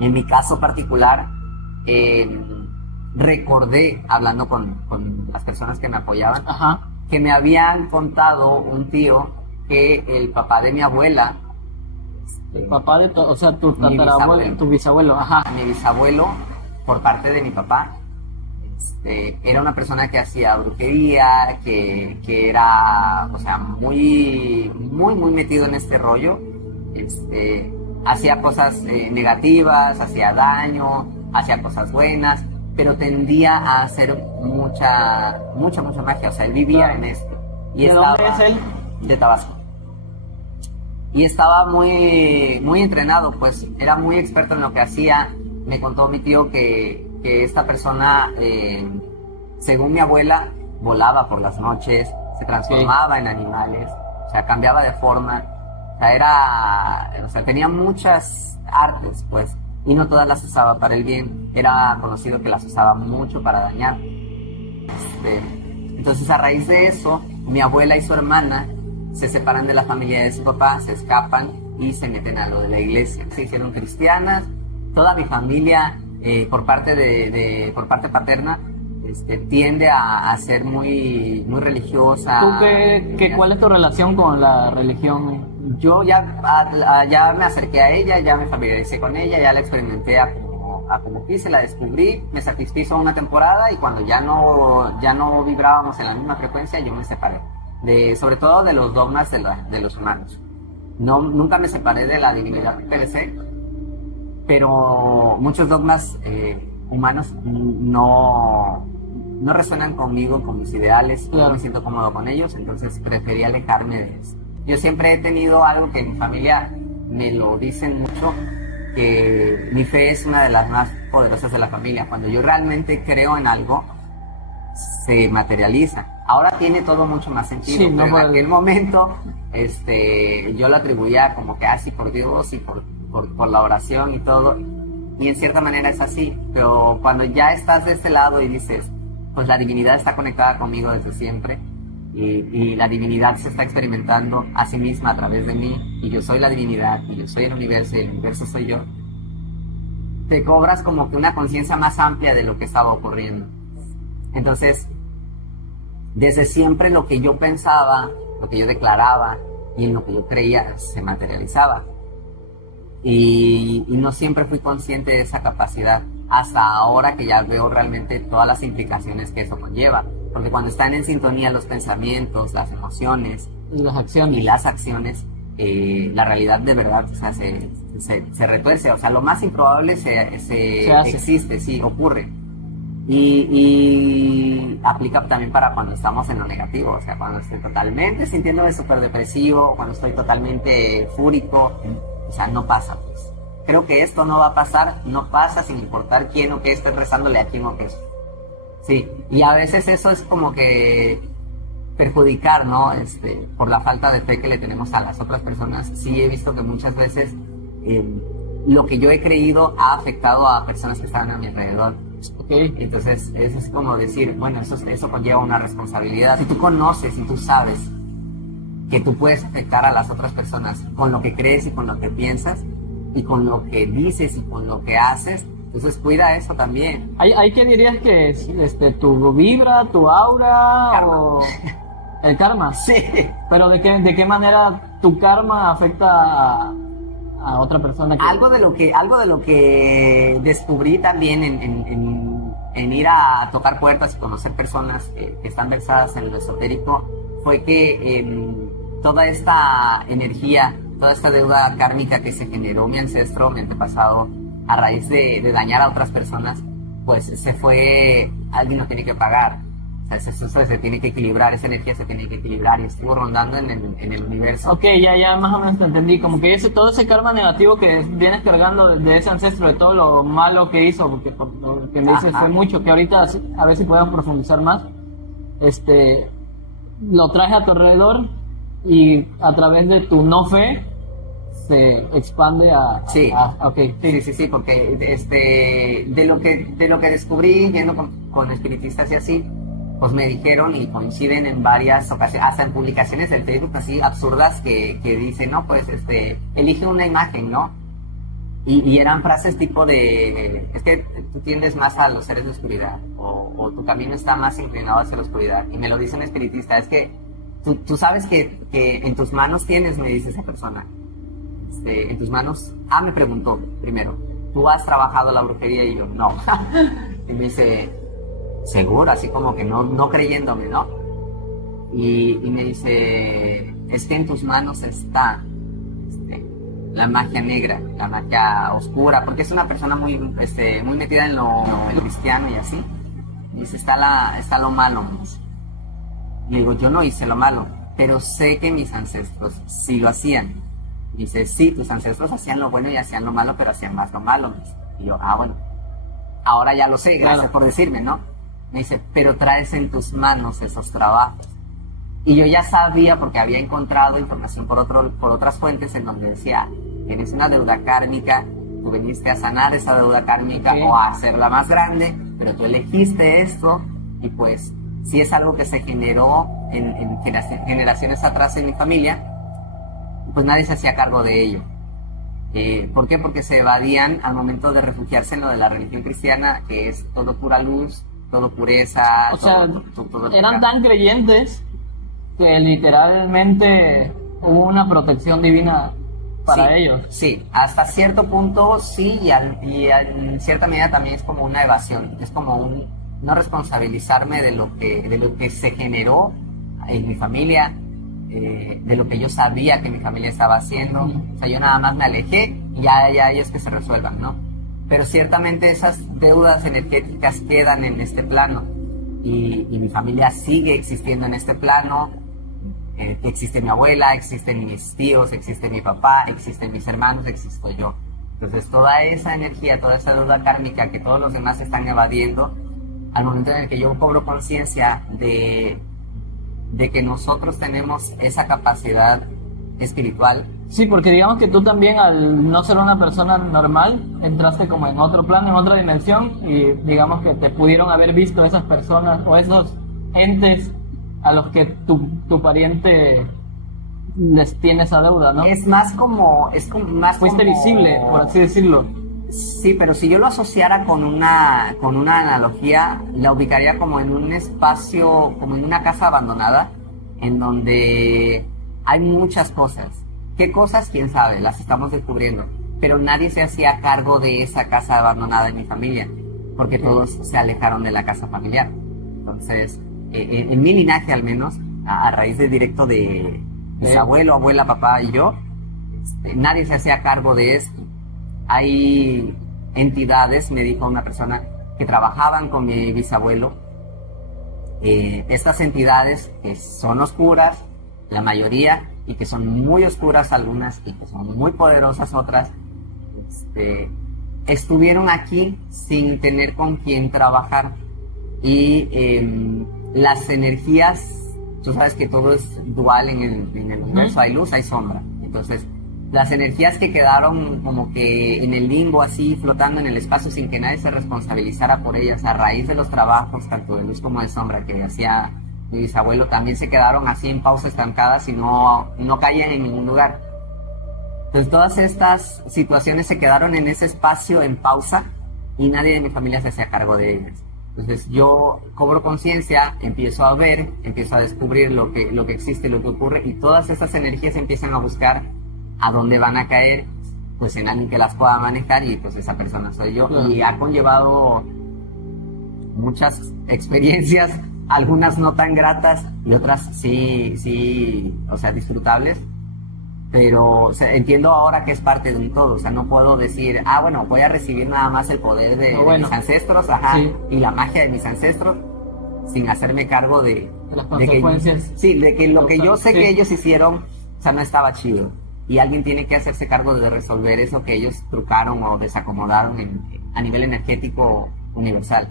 En mi caso particular, recordé, hablando con las personas que me apoyaban, Ajá. que me habían contado un tío que el papá de mi abuela, El papá de o sea, tu Mi tatarabuelo, bisabuelo. tu bisabuelo, ajá. mi bisabuelo, por parte de mi papá, era una persona que hacía brujería, que era, o sea, muy metido en este rollo. Hacía cosas negativas, hacía daño, hacía cosas buenas, pero tendía a hacer mucha magia. O sea, él vivía en esto. Y ¿De dónde es él? De Tabasco. Y estaba muy entrenado, pues era muy experto en lo que hacía. Me contó mi tío que esta persona, según mi abuela, volaba por las noches, se transformaba en animales, o sea, cambiaba de forma, o sea, tenía muchas artes, pues, y no todas las usaba para el bien. Era conocido que las usaba mucho para dañar. Entonces, a raíz de eso, mi abuela y su hermana se separan de la familia de su papá, se escapan y se meten a lo de la iglesia. Se hicieron cristianas. Toda mi familia, por parte paterna, tiende a ser muy religiosa. ¿Tú cuál es tu relación con la religión? Yo ya me acerqué a ella, ya me familiaricé con ella, ya la experimenté a como quise, la descubrí, me satisfizo una temporada, y cuando ya no vibrábamos en la misma frecuencia, yo me separé. Sobre todo de los dogmas de los humanos. Nunca me separé de la divinidad per se, pero muchos dogmas humanos no resuenan conmigo, con mis ideales, no me siento cómodo con ellos, entonces preferí alejarme de eso. Yo siempre he tenido algo que mi familia me lo dicen mucho, que mi fe es una de las más poderosas de la familia. Cuando yo realmente creo en algo, se materializa. Ahora tiene todo mucho más sentido, sí, pero en aquel momento yo lo atribuía como que así por Dios y por la oración y todo, y en cierta manera es así, pero cuando ya estás de este lado y dices, pues la divinidad está conectada conmigo desde siempre, y la divinidad se está experimentando a sí misma a través de mí, y yo soy la divinidad, y yo soy el universo, y el universo soy yo, te cobras como que una conciencia más amplia de lo que estaba ocurriendo. Entonces, desde siempre lo que yo pensaba, lo que yo declaraba y en lo que yo creía se materializaba. Y no siempre fui consciente de esa capacidad hasta ahora que ya veo realmente todas las implicaciones que eso conlleva. Porque cuando están en sintonía los pensamientos, las emociones y las acciones, la realidad de verdad, o sea, se retuerce. O sea, lo más improbable se existe, sí, ocurre. Y aplica también para cuando estamos en lo negativo, o sea, cuando estoy totalmente sintiéndome súper depresivo, cuando estoy totalmente fúrico, o sea, no pasa, pues. Creo que esto no va a pasar, no pasa sin importar quién o qué esté rezándole a quién o qué. Sí, y a veces eso es como que perjudicar, ¿no? Por la falta de fe que le tenemos a las otras personas. Sí, he visto que muchas veces lo que yo he creído ha afectado a personas que estaban a mi alrededor. Okay. Entonces, eso es como decir, bueno, eso conlleva una responsabilidad. Si tú conoces y tú sabes que tú puedes afectar a las otras personas con lo que crees y con lo que piensas y con lo que dices y con lo que haces, entonces cuida eso también. ¿Hay que dirías que es tu vibra, tu aura Karma. o el karma? Sí. Pero ¿de qué manera tu karma afecta a otra persona? Algo de lo que descubrí también en ir a tocar puertas y conocer personas que están versadas en lo esotérico fue que toda esta energía, toda esta deuda kármica que se generó mi ancestro, mi antepasado, a raíz de dañar a otras personas, pues alguien lo tiene que pagar. O sea, eso se tiene que equilibrar, esa energía se tiene que equilibrar, y estuvo rondando en el universo. Ok, ya más o menos te entendí. Como que todo ese karma negativo que vienes cargando de ese ancestro, de todo lo malo que hizo, porque por lo que me dices fue mucho, que ahorita a ver si podemos profundizar más, lo traes a tu alrededor y a través de tu no fe se expande Sí. Okay. Sí, porque de lo que descubrí yendo con espiritistas y así, pues me dijeron, y coinciden en varias ocasiones, hasta en publicaciones del Facebook así absurdas, que dicen, no, pues elige una imagen, ¿no? Y eran frases tipo de, es que tú tiendes más a los seres de oscuridad, o tu camino está más inclinado hacia la oscuridad. Y me lo dice un espiritista, es que tú sabes que en tus manos tienes, me dice esa persona, en tus manos, me preguntó primero, ¿tú has trabajado la brujería? Y yo, no. Y me dice, seguro, así como que no creyéndome, ¿no? Y me dice, es que en tus manos está la magia negra, la magia oscura, porque es una persona muy metida en lo cristiano y así. Y dice, está lo malo. Y digo, yo no hice lo malo, pero sé que mis ancestros sí lo hacían. Y dice, sí, tus ancestros hacían lo bueno y hacían lo malo, pero hacían más lo malo. Y yo, bueno, ahora ya lo sé, gracias por decirme, ¿no? Me dice, pero traes en tus manos esos trabajos. Y yo ya sabía, porque había encontrado información por otras fuentes en donde decía, tienes una deuda kármica, tú viniste a sanar esa deuda kármica o a hacerla más grande, pero tú elegiste esto, y pues si es algo que se generó en generaciones atrás en mi familia, pues nadie se hacía cargo de ello. ¿Por qué? Porque se evadían al momento de refugiarse en lo de la religión cristiana, que es todo pura luz, todo pureza. O sea, eran tan creyentes que literalmente hubo una protección divina para ellos. Sí, hasta cierto punto sí, y en cierta medida también es como una evasión, es como no responsabilizarme de lo que se generó en mi familia, de lo que yo sabía que mi familia estaba haciendo. O sea, yo nada más me alejé y ya ellos que se resuelvan, ¿no? Pero ciertamente esas deudas energéticas quedan en este plano, y mi familia sigue existiendo en este plano. Existe mi abuela, existen mis tíos, existe mi papá, existen mis hermanos, existo yo. Entonces toda esa energía, toda esa deuda kármica que todos los demás están evadiendo, al momento en el que yo cobro conciencia de que nosotros tenemos esa capacidad espiritual. Sí, porque digamos que tú también, al no ser una persona normal, entraste como en otro plano, en otra dimensión, y digamos que te pudieron haber visto esas personas o esos entes a los que tu pariente les tiene esa deuda, ¿no? Es más como fuiste visible, por así decirlo. Sí, pero si yo lo asociara con una analogía, la ubicaría como en un espacio, como en una casa abandonada, en donde hay muchas cosas. ¿Qué cosas? Quién sabe, las estamos descubriendo. Pero nadie se hacía cargo de esa casa abandonada en mi familia, porque todos se alejaron de la casa familiar. Entonces, en mi linaje al menos, a raíz de directo de mis abuelo, abuela, papá y yo, nadie se hacía cargo de esto. Hay entidades, me dijo una persona, que trabajaban con mi bisabuelo. Estas entidades que son oscuras, la mayoría, y que son muy oscuras algunas, y que son muy poderosas otras, estuvieron aquí sin tener con quién trabajar. Y las energías, tú sabes que todo es dual en el universo, hay luz, hay sombra. Entonces, las energías que quedaron como que en el limbo, así flotando en el espacio sin que nadie se responsabilizara por ellas, a raíz de los trabajos tanto de luz como de sombra que hacía mi bisabuelo, también se quedaron así en pausa, estancadas, y no caían en ningún lugar. Entonces todas estas situaciones se quedaron en ese espacio en pausa, y nadie de mi familia se hacía cargo de ellas. Entonces yo cobro conciencia, empiezo a ver, empiezo a descubrir lo que existe, lo que ocurre, y todas estas energías empiezan a buscar a dónde van a caer, pues en alguien que las pueda manejar, y pues esa persona soy yo. Y ha conllevado muchas experiencias, algunas no tan gratas y otras sí, o sea, disfrutables. Pero o sea, entiendo ahora que es parte de un todo. O sea, no puedo decir, bueno, voy a recibir nada más el poder de mis ancestros, y la magia de mis ancestros, sin hacerme cargo de las consecuencias. De que lo que yo sé que ellos hicieron, o sea, no estaba chido. Y alguien tiene que hacerse cargo de resolver eso que ellos trucaron o desacomodaron a nivel energético universal.